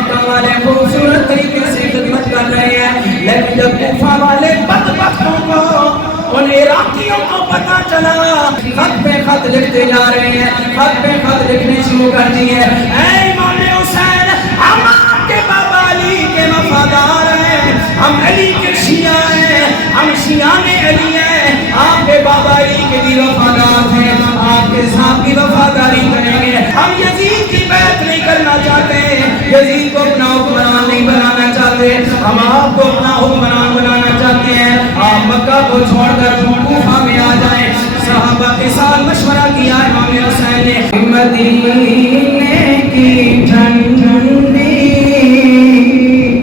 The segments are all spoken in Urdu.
مکہ والے خوبصورت طریقے سے خدمت کر رہے ہیں، لیکن جب کوفہ والے بدبختوں کو، ان عراقیوں کو پتہ چلا، خط پہ خط لکھتے جا رہے ہیں، خط پہ خط لکھنے شروع کر دیے، اے امام حسین ہم آپ کے بابا علی کے وفادار ہیں، ہم علی کے شیعہ ہیں، ہم شیعان علی ہیں، آپ کے بابا علی کے بھی وفادار ہیں، آپ کے ساتھ بھی وفاداری کریں گے، ہم یزید کی بیعت نہیں کرنا چاہتے، یزید کو اپنا حکمران نہیں بنانا چاہتے، ہم آپ کو اپنا حکمران بنانا چاہتے ہیں، آپ مکہ کو چھوڑ کر کوفہ میں آ جائیں۔ صحابہ کے ساتھ مشورہ کیا امام حسین نے، مدینے کی ٹھنڈی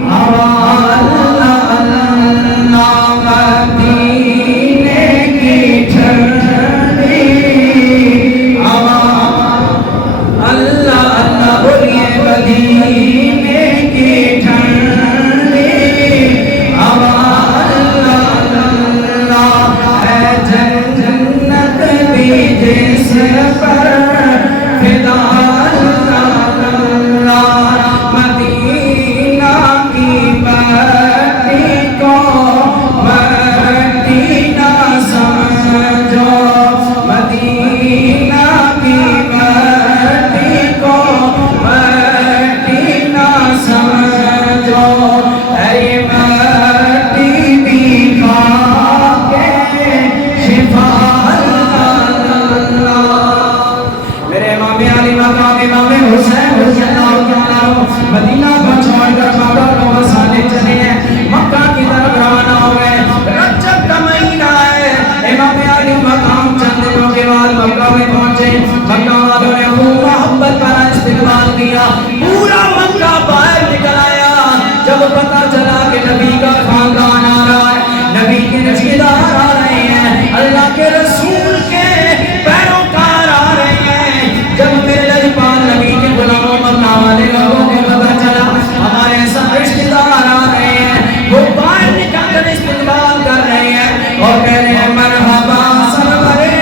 ہوا، اللہ اللہ مدینے کی ٹھنڈی ہوا، اللہ اللہ بولیے مدینے کی ٹھنڈی ہوا، اللہ اللہ ہے جنت بھی جس پر فدا، اللہ اللہ مدینہ کی مٹی کو مٹی نہ سمجھو، مدینہ کی مٹی کو مٹی نہ سمجھو، اے مٹی بھی خاک شفا، اللہ میرے امام علی مقام امام حسین رضی اللہ عنہ مدینہ کو چھوڑ کر مکہ کو بسانے چلے ہیں، مکہ کی طرف روانہ ہو گئے، رجب کا مہینہ ہے، امام علی مقام چند دنوں کے بعد مکہ میں پہنچے، مکہ والوں نے خوب محبت کا استقبال کیا، پورا مکہ باہر نکل آیا، جب پتہ چلا کہ نبی کا خاندان آ رہا ہے، نبی کے رشتہ دار آ رہے ہیں، اللہ کے رسول کے پیروکار آ رہے ہیں، جب میرے لجپال نبی کے غلاموں مکہ والے لوگوں کو پتہ چلا ہمارے سب رشتہ دار آ رہے ہیں، وہ باہر نکل کر استقبال کر رہے ہیں اور کہہ رہے ہیں مرحبا سرورے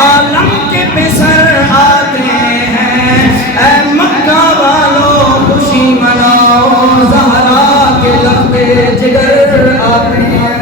عالم کے پسر آتے ہیں، اے مکہ والوں خوشی مناؤ، زہرا کے لختے جگر آتے ہیں،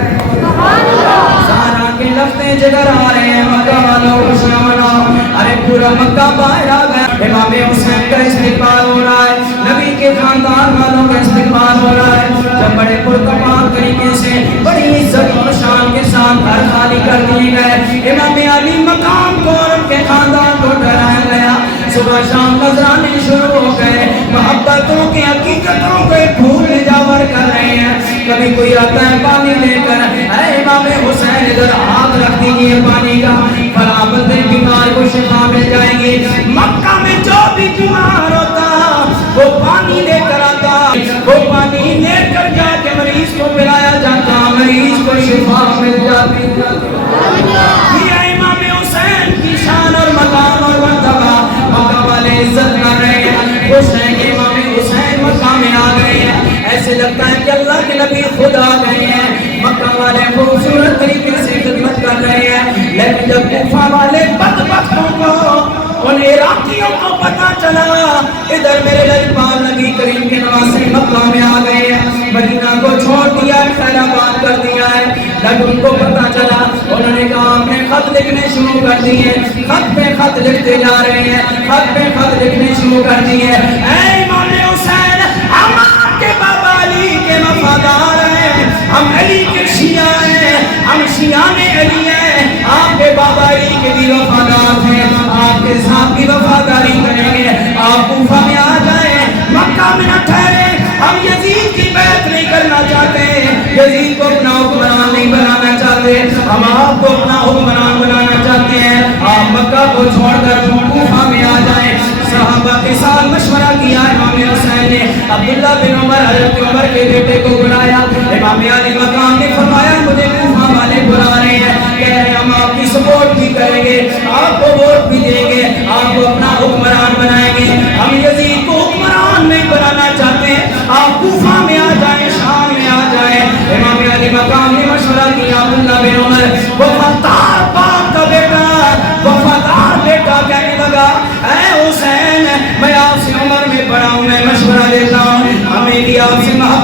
زہرا کے لختے جگر آ رہے ہیں، مکہ والوں خوشیاں مناؤ، ارے پورا مکہ باہر آ گیا، امام حسین کا استقبال ہو رہا ہے، نبی کے خاندان والوں کا استقبال ہو رہا ہے، جب بڑے پرتپاک طریقے سے بڑی عزت اور شان کے ساتھ گھر خالی کر دیے گئے، امام علی مقام کو اور ان کے خاندان کو ٹھہرایا گیا، صبح شام نذرانے شروع ہو گئے، محبتوں کی حقیقتوں کو پھول نجاور کر رہے ہیں، کبھی کوئی آتا ہے پانی لے کر، اے امام حسین ادھر ہاتھ رکھ دیجیے پانی کا، فلاں بندے بیمار کو شفا مل جائے گی، مکہ میں جو بھی بیمار ہوتا وہ پانی لے کر آتا، وہ پانی لے کر جا کے مریض کو پلایا جاتا، مریض کو شفا مل جاتی، یہ امام حسین کی شان اور مقام اور مرتبہ، مکہ والے عزت کر رہے ہیں، خوش ہیں کہ امام حسین مکہ میں آ گئے ہیں، ایسے لگتا ہے کہ اللہ کے نبی خود آ گئے ہیں، مکہ والے خوبصورت طریقے سے خدمت کر رہے ہیں، لیکن جب کوفہ والے بدبختوں کو، ان عراقیوں کو پتہ چلا ادھر میرے لجپال نبی کریم کے نواسے مکہ میں آ گئے ہیں، مدینہ کو چھوڑ دیا ہے، خیر آباد کر دیا ہے، جب ان کو پتہ چلا انہوں نے کہا ہم نے خط لکھنے شروع کر دیے، خط پہ خط لکھتے جا رہے ہیں، خط پہ خط لکھنے شروع کر دیے، اے امام حسین ہم آپ کے بابا علی کے وفادار ہیں، ہم علی کے شیعہ ہیں، ہم شیعان علی ہیں، آپ کے بابا علی کے بھی وفادار ہیں، آپ کے ساتھ بھی وفاداری کریں گے، آپ کوفہ میں آ جائیں، مکہ میں نہ ٹھہریں، ہم یزید کی بیعت نہیں کرنا چاہتے، یزید کو اپنا حکمران نہیں بنانا چاہتے، ہم آپ کو اپنا حکمران بنانا چاہتے ہیں، آپ مکہ کو چھوڑ کر کوفہ میں آ جائیں۔ صحابہ کے ساتھ مشورہ کیا امام حسین نے، عبداللہ بن عمر حضرت عمر کے بیٹے کو بلایا، امام علی مقام نے فرمایا مجھے کوفہ والے بلا رہے ہیں، کہہ رہے ہیں ہم آپ کی سپورٹ بھی کریں گے، آپ کو ووٹ بھی دیں گے، آپ کو اپنا حکمران بنائیں گے، ہم یزید کو حکمران نہیں بنانا چاہتے، آپ کوفہ میں آ جائیں، شام میں آ جائیں۔ امام علی مقام نے مشورہ کیا، عبداللہ بن عمر وفادار باپ کا بیٹا، وفادار بیٹا کہنے لگا اے حسین میں آپ سے عمر میں بڑا ہوں، میں مشورہ دیتا ہوں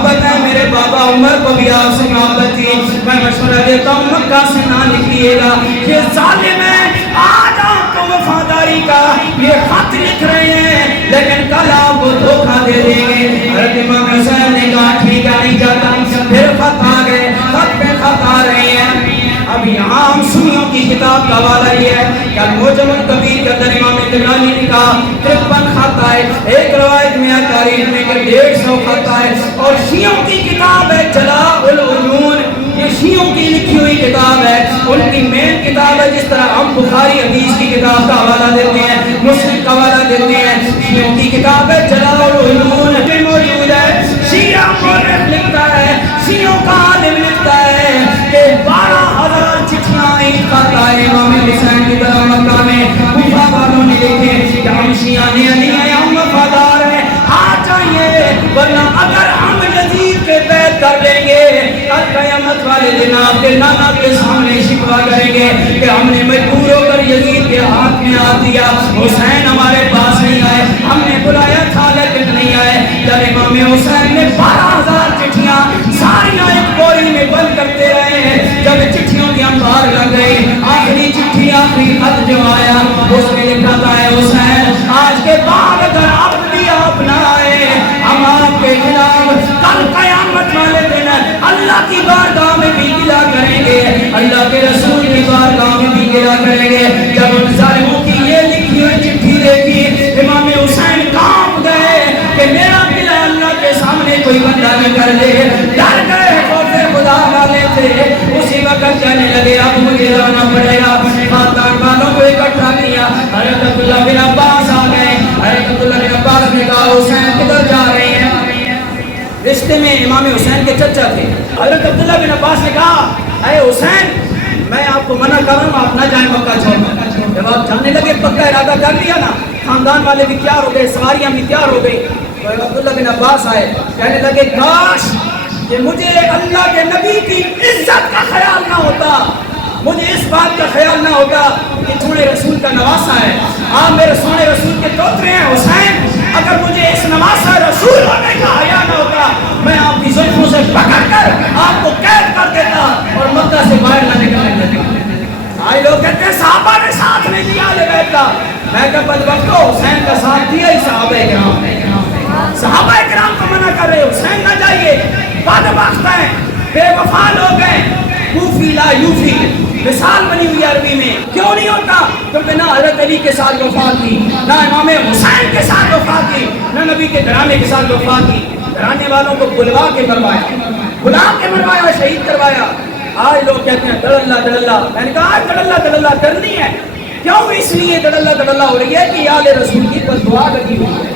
محبت ہے, میرے بابا عمر کو بھی آپ سے محبت تھی. میں مشورہ دیتا ہوں مکہ سے نہ نکلیے گا, یہ ظالم ہے. آج آپ کو وفاداری کا یہ خط لکھ رہے ہیں, لیکن کل آپ کو دھوکہ دے دیں گے. حضرت امام حسین نے کہا ٹھیک ہے نہیں جاتا. پھر خط آ گئے, خط پہ خط آ رہے ہیں. اب یہاں ہم سنیوں کی کتاب کا حوالہ یہ ہے کہ المعجم الکبیر کے اندر امام طبرانی نے کہا 53 خط آئے. ایک روایت میں تاریخ میں کہ 150 خط آئے. اور شیعوں کی کتاب ہے جلاء العیون, یہ شیعوں کی لکھی ہوئی کتاب ہے, ان کی مین کتاب ہے. جس طرح ہم بخاری حدیث کی کتاب کا حوالہ دیتے ہیں, مسلم کا حوالہ دیتے ہیں, شیعوں کی کتاب ہے جلاء العیون میں موجود ہے. شیعہ مورخ لکھتا ہے, شیعوں کا عالم لکھتا ہے کہ 12,000 چٹھیاں خط آئے امام حسین کی طرف مکہ میں. کوفہ والوں نے لکھے کہ ہم شیعہ نہیں ہیں, ہم وفادار ہیں, آ جائیے, ورنہ اگر ہم یزید کے بیعت کر لیں گے کل قیامت والے دن آپ کے نانا کے سامنے شکوہ کریں گے کہ ہم نے مجبور ہو کر یزید کے ہاتھ میں ہاتھ دیا. حسین ہمارے پاس نہیں آئے, ہم نے بلایا تھا لیکن نہیں آئے. جب امام حسین نے 12,000 چٹھیاں ساریاں ایک بوری میں بند کرتے رہے ہیں, جب چٹھیوں کی انبار لگ گئی, آخری چٹھی آخری خط جو آیا اس میں لکھا تھا ہے حسین آج کے بعد اگر آپ بھی آپ نہ آئے ہم آپ کے خلاف کل قیامت والے دن اللہ کی بارگاہ میں بھی گلا کریں گے, اللہ کے رسول کی بارگاہ میں بھی گلا کریں گے. جب ان ظالموں کی یہ لکھی ہوئی چٹھی دیکھی امام حسین کام گئے کہ میرا گلا اللہ کے سامنے کوئی بندہ نہ کر دے. ڈر گئے, خوف خدا والے تھے. اسی وقت کہنے لگے اب مجھے جانا پڑے گا. خاندان والوں کو اکٹھا کیا, حضرت عبداللہ بن عباس آ گئے. حضرت عبداللہ بن عباس نے کہا حسین کدھر جا رہے ہیں؟ رشتے میں امام حسین کے چچا تھے. حضرت عبداللہ بن عباس نے کہا اے حسین میں آپ کو منع کر رہا ہوں, آپ نہ جائیں مکہ چھوڑ کر. جب آپ جانے لگے پکا ارادہ کر لیا نا, خاندان والے بھی تیار ہو گئے, سواریاں بھی تیار ہو گئی, تو عبداللہ بن عباس آئے, کہنے لگے کاش کہ مجھے اللہ کے نبی کی عزت کا خیال نہ ہوتا, مجھے اس بات کا خیال نہ ہوتا کہ سونے رسول کا نواسا ہے, آپ میرے سونے رسول کے دوترے ہیں حسین. اگر مجھے اس نواسا رسول ہونے کا حیا نہ ہوتا میں آپ کی زلفوں سے پکڑ کر آپ کو قید کر دیتا اور مکہ سے باہر نہ نکلنے دیتا. آئے لوگ کہتے ہیں صحابہ نے ساتھ نہیں دیا لے بیٹھتا. میں کہ بدبختو حسین کا ساتھ دیا ہی صحابہ کرام نے. صحابہ کرام کو منع کر رہے حسین نہ جائیے, بدبخت ہیں, بے وفا لوگ ہیں. کوفی لا یوفی مثال بنی ہوئی عربی میں کیوں نہیں ہوتا؟ کیونکہ نہ حضرت علی کے ساتھ وفا کی, نہ امام حسین کے ساتھ وفا کی, نہ نبی کے گھرانے کے ساتھ وفا کی. گھرانے والوں کو بلوا کے مروایا, شہید کروایا. آج لوگ کہتے ہیں دڑلہ دڑلہ. میں نے کہا آج دڑلہ دڑلہ کرنی ہے. کیوں اس لیے دڑلہ دڑلہ ہو رہی ہے کہ آل رسول کی بد دعا لگی ہوئی ہے.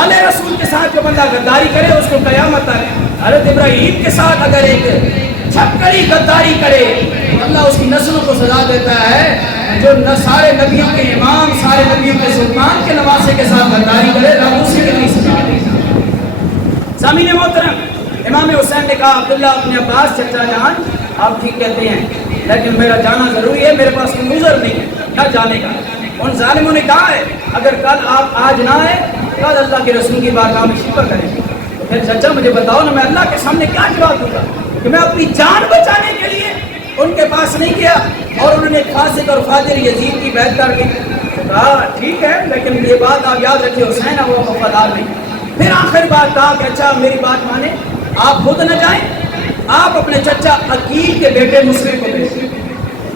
آل رسول کے ساتھ جو بندہ غداری کرے اس کو قیامت تک. حضرت ابراہیم کے ساتھ اگر ایک چھپکڑی غداری کرے اللہ اس کی نسلوں کو سزا دیتا ہے. جو سارے نبیوں کے امام, سارے نبیوں کے سلطان کے نواسے کے ساتھ غداری کرے رب اسی کے لیے سزا دیتا ہے. سامعین محترم, امام حسین نے کہا عبداللہ اپنے عباس چچا جان آپ ٹھیک کہتے ہیں لیکن میرا جانا ضروری ہے, میرے پاس کوئی عذر نہیں ہے نہ جانے کا. ان ظالموں نے کہا ہے اگر کل آپ آج نہ آئے کل اللہ کے رسول کی بارگاہ میں شکر کریں گے. تو پھر چچا مجھے بتاؤ نا, میں اللہ کے سامنے کیا جواب دوں گا کہ میں اپنی جان بچانے کے لیے ان کے پاس نہیں گیا اور انہوں نے فاسق اور فاجر یزید کی بیعت کر لی. کہا ٹھیک ہے لیکن یہ بات آپ یاد رکھیں حسین ہے وہ وفادار نہیں. پھر آخر بات کہا کہ اچھا میری بات مانیں, آپ خود نہ جائیں, آپ اپنے چچا عقیل کے بیٹے مسلم کو بھیجیں,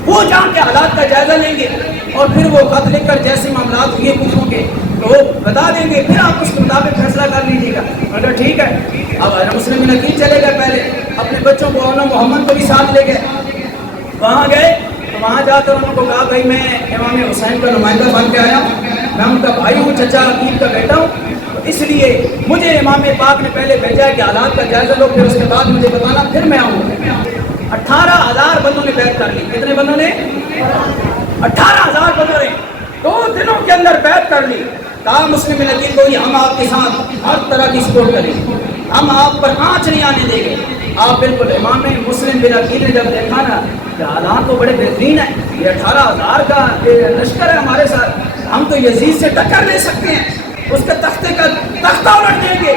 وہ جان کے حالات کا جائزہ لیں گے اور پھر وہ خط لکھ کر جیسے معاملات ہوئے کچھوں کے تو وہ بتا دیں گے, پھر آپ اس کے مطابق فیصلہ کر لیجیے گا. مگر ٹھیک ہے. اب مسلم بن عقیل چلے گئے, پہلے اپنے بچوں کو اور محمد کو بھی ساتھ لے گئے. وہاں گئے تو وہاں جا کر انہوں کو کہا بھائی میں امام حسین کا نمائندہ بن کے آیا ہوں, میں ان کا بھائی ہوں, چچا عقیل کا بیٹا ہوں, اس لیے مجھے امام پاک نے پہلے بھیجا ہے کہ حالات کا جائزہ لو, پھر اس کے بعد مجھے بتانا, پھر میں آؤں. 18,000 بندوں نے بیعت کر لی. کتنے بندوں نے؟ 18,000 بندوں نے 2 دنوں کے اندر بیعت کر لی. کہا مسلم بن عقیل کو ہم آپ کے ساتھ ہر طرح کی سپورٹ کریں, ہم آپ پر آنچ نہیں آنے دیں گے. آپ بالکل. امام مسلم بن عقیل نے جب دیکھا نا کہ حالات تو بڑے بہترین ہیں, یہ 18,000 کا لشکر ہے ہمارے ساتھ, ہم تو یزید سے ٹکر لے سکتے ہیں, اس کے تختے کا تختہ الٹ دیں گے.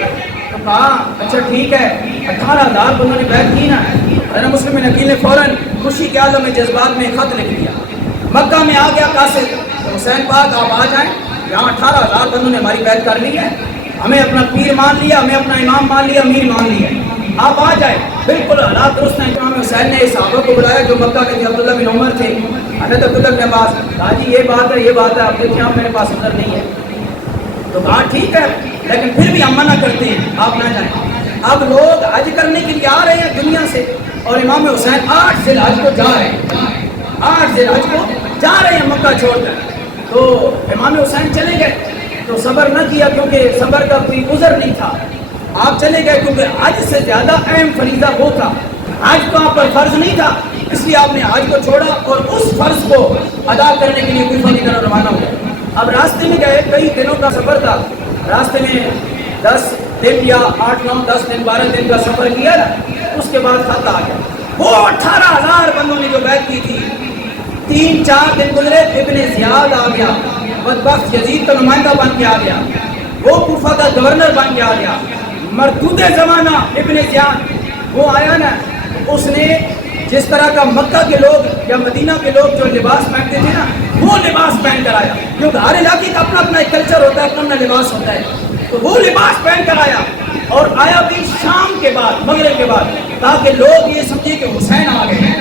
تو کہا اچھا ٹھیک ہے 18,000 بندوں نے بیعت کی نا. حضرت مسلم بن عقیل نے فوراً خوشی کے عالم میں جذبات میں خط لکھ دیا. مکہ میں آ گیا قاصد حسین پاک آپ آ جائیں, یہاں 18,000 بندوں نے ہماری بیعت کر لی ہے, ہمیں اپنا پیر مان لیا, ہمیں اپنا امام مان لیا, امیر مان لیا, آپ آ جائیں. بالکل حالات درست ہیں. امام حسین نے صحابہ کو بلایا جو مکہ کے تھے, عبداللہ بن عمر تھے, حضرت عبداللہ بن عباس. کہا جی یہ بات ہے, یہ بات ہے, اب دیکھیں آپ میرے پاس نظر نہیں ہے. تو کہا ٹھیک ہے لیکن پھر بھی ہم منع کرتے ہیں, آپ نہ جائیں. اب لوگ حج کرنے کے لیے آ رہے ہیں دنیا سے, اور امام حسین 8 ذی الحج کو جا رہے ہیں, 8 ذی الحج کو جا رہے ہیں مکہ چھوڑ کر. تو امام حسین چلے گئے تو صبر نہ کیا, کیونکہ صبر کا کوئی عذر نہیں تھا. آپ چلے گئے کیونکہ حج سے زیادہ اہم فریضہ وہ تھا. حج تو آپ پر فرض نہیں تھا, اس لیے آپ نے حج کو چھوڑا اور اس فرض کو ادا کرنے کے لیے کوفہ کی طرف روانہ ہو گئے. اب راستے میں گئے, کئی دنوں کا سفر تھا, راستے میں 10 دن یا 8, 9, 10 دن 12 دن کا سفر کیا نا, اس کے بعد خط آ گیا. وہ 18,000 بندوں نے جو بیعت کی تھی, 3-4 دن گزرے, ابن زیاد آ گیا, بدبخت یزید کا نمائندہ بن کے آ گیا, وہ کوفہ کا گورنر بن کے آ گیا. مردود زمانہ ابن زیاد وہ آیا نا, اس نے جس طرح کا مکہ کے لوگ یا مدینہ کے لوگ جو لباس پہنتے تھے نا, وہ لباس پہن کر آیا, کیونکہ ہر علاقے کا اپنا اپنا ایک کلچر ہوتا ہے, اپنا اپنا لباس ہوتا ہے. تو وہ لباس پہن کر آیا, اور آیا بھی شام کے بعد, مغرب کے بعد, تاکہ لوگ یہ سمجھے کہ حسین آ گئے,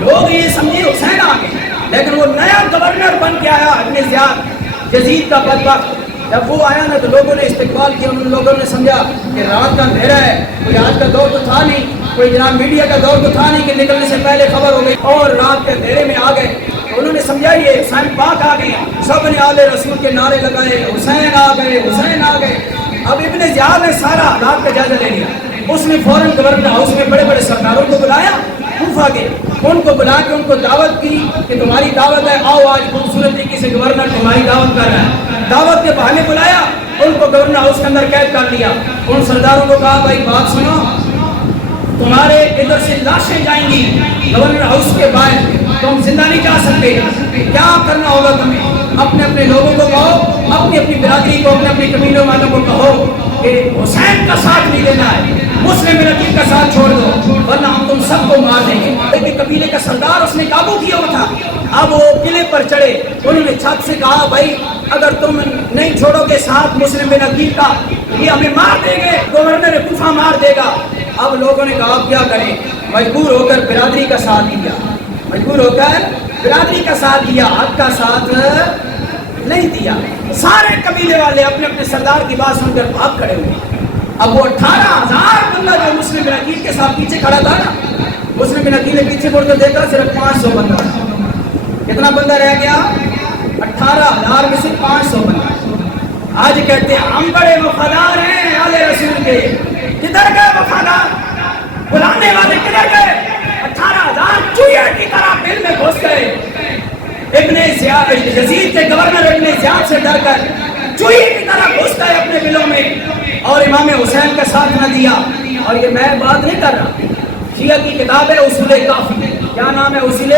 لوگ یہ سمجھے حسین آ گئے. لیکن وہ نیا گورنر بن کے آیا ابن زیاد, یزید کا بدبخت. جب وہ آیا نا تو لوگوں نے استقبال کیا, ان لوگوں نے سمجھا کہ رات کا اندھیرا ہے, کوئی آج کا دور تو تھا نہیں, کوئی جناب میڈیا کا دور تو تھا نہیں کہ نکلنے سے پہلے خبر ہو گئی, اور رات کے اندھیرے میں آ گئے. تو انہوں نے سمجھا یہ حسین پاک آ گئے. سب نے آل رسول کے نعرے لگائے, حسین آ گئے, حسین آ گئے. اب ابن زیاد نے سارا حالات کا جائزہ لے لیا. اس نے فوراً گورنر ہاؤس میں بڑے بڑے سرداروں کو بلایا کوفہ کے, ان کو بلا کے ان کو دعوت کی کہ تمہاری دعوت ہے, آؤ آج خوبصورت طریقے سے گورنر تمہاری دعوت کر رہا ہے. دعوت کے بہانے بلایا, ان کو گورنر ہاؤس کے اندر قید کر لیا. ان سرداروں کو کہا بھائی بات سنو, تمہارے ادھر سے لاشیں جائیں گی گورنر ہاؤس کے باہر, تم زندہ نہیں جا سکتے. کیا کرنا ہوگا تمہیں, اپنے اپنے لوگوں کو کہو, اپنی اپنی برادری کو, اپنے اپنی قبیلوں والوں کو کہو کہ حسین کا ساتھ نہیں دینا ہے, مسلم بن عقیل کا ساتھ چھوڑ دو, ورنہ ہم تم سب کو مار دیں گے. ایک قبیلے کا سردار اس نے قابو کیا ہوا تھا. اب وہ قلعے پر چڑھے, انہوں نے چھت سے کہا بھائی اگر تم نہیں چھوڑو گے ساتھ مسلم بن عقیل کا, یہ ہمیں مار دیں گے, گورنر کوفہ مار دے گا. اب لوگوں نے کہا کیا کریں, مجبور ہو کر برادری کا ساتھ دیا, مجبور ہو کر برادری کا ساتھ دیا, حق کا ساتھ نہیں دیا. سارے قبیلے والے اپنے اپنے سردار کی بات سن کر بھاگ کھڑے ہوئے. اب وہ 18,000 بندہ جو مسلم بن عقیل کے ساتھ پیچھے کھڑا تھا نا, مسلم بن عقیل نے پیچھے مڑ کر دیکھا صرف 500 بندہ. کتنا بندہ رہ گیا, 18,000 میں سے 500 بندہ. آج کہتے ہیں ہم بڑے وفادار ہیں آل رسول کے, کدھر گئے وفادار, بلانے والے کدھر گئے. 18,000 چوہے کی طرح دل میں گھس گئے. ابن زیاد یزید کے گورنر ابن زیاد سے ڈر کر چوہے کی طرح گھس گئے اپنے دلوں میں, اور امام حسین کا ساتھ نہ دیا. اور یہ میں بات نہیں کر رہا, شیعہ کی کتاب ہے اصول کافی. کیا نام ہے, اصول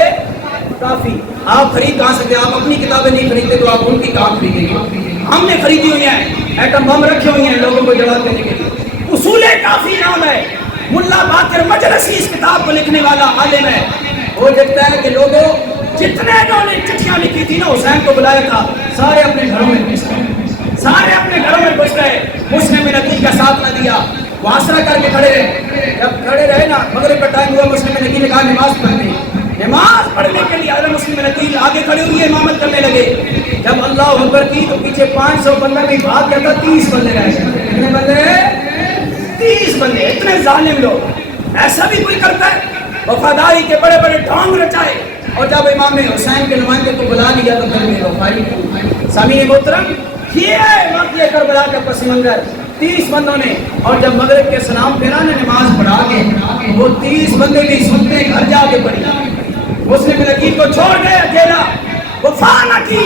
کافی. آپ خرید کہاں سکتے, آپ اپنی کتابیں نہیں خریدتے تو آپ ان کی کہاں خریدیں گے. ہم نے خریدی ہوئی ہیں, ایٹم بم رکھے ہوئی ہیں لوگوں کو جواب دینے کے لیے. اصول کافی نام ہے, ملا باقر مجلسی اس کتاب کو لکھنے والا عالم ہے. وہ لکھتا ہے کہ لوگوں جتنے انہوں نے چٹھیاں لکھی تھی نا حسین کو بلایا تھا, سارے اپنے گھروں میں گھس گئے, سارے اپنے گھروں میں گھس گئے. مسلم بن عقیل کا ساتھ نہ دیا, وہ آسرا کر کے کھڑے رہے. جب کھڑے رہے نا, مغرب کا ٹائم ہوا, مسلم بن عقیل نے کہا نماز پڑھتے ہیں. نماز پڑھنے کے لیے حضرت مسلم بن عقیل آگے کھڑے ہوئے امامت کرنے لگے. جب اللہ اکبر کی تو پیچھے 500 بندہ بھی بھاگ گیا تھا, 30 بندے رہ گئے. کتنے بندے, 30 بندے. اتنے ظالم لوگ, ایسا بھی کوئی کرتا ہے, وفاداری کے بڑے بڑے ڈھونگ رچائے. اور جب امام حسین کے نمائندے کو بلا لیا تو پھر میرے وفائی سامعین محترم, یہ ہے واقعہ کربلا کا پس منظر. 30 بندوں نے, اور جب مغرب کے سلام پھیرا نے نماز پڑھا کے, وہ 30 بندے بھی سنتے گھر جا کے پڑھی. مسلم بن عقیل کو چھوڑ گئے اکیلا, وفا نہ کی.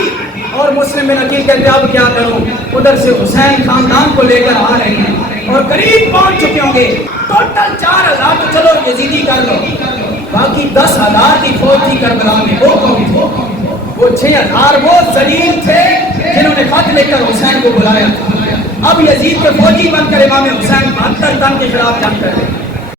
اور مسلم بن عقیل کہتے اب کیا کروں, ادھر سے حسین خاندان کو لے کر آ رہے ہیں اور قریب پہنچ چکے ہوں گے. ٹوٹل 4,000 تو چلو یزیدی کر لو, باقی 10,000 کی فوج تھی کربلا میں. وہ کون تھے, وہ 6,000 وہ ذلیل تھے جنہوں نے خط لے کر حسین کو بلایا تھا. اب یزید کے فوجی بن کر امام حسین 72 تن کے خلاف جنگ کر رہے ہیں.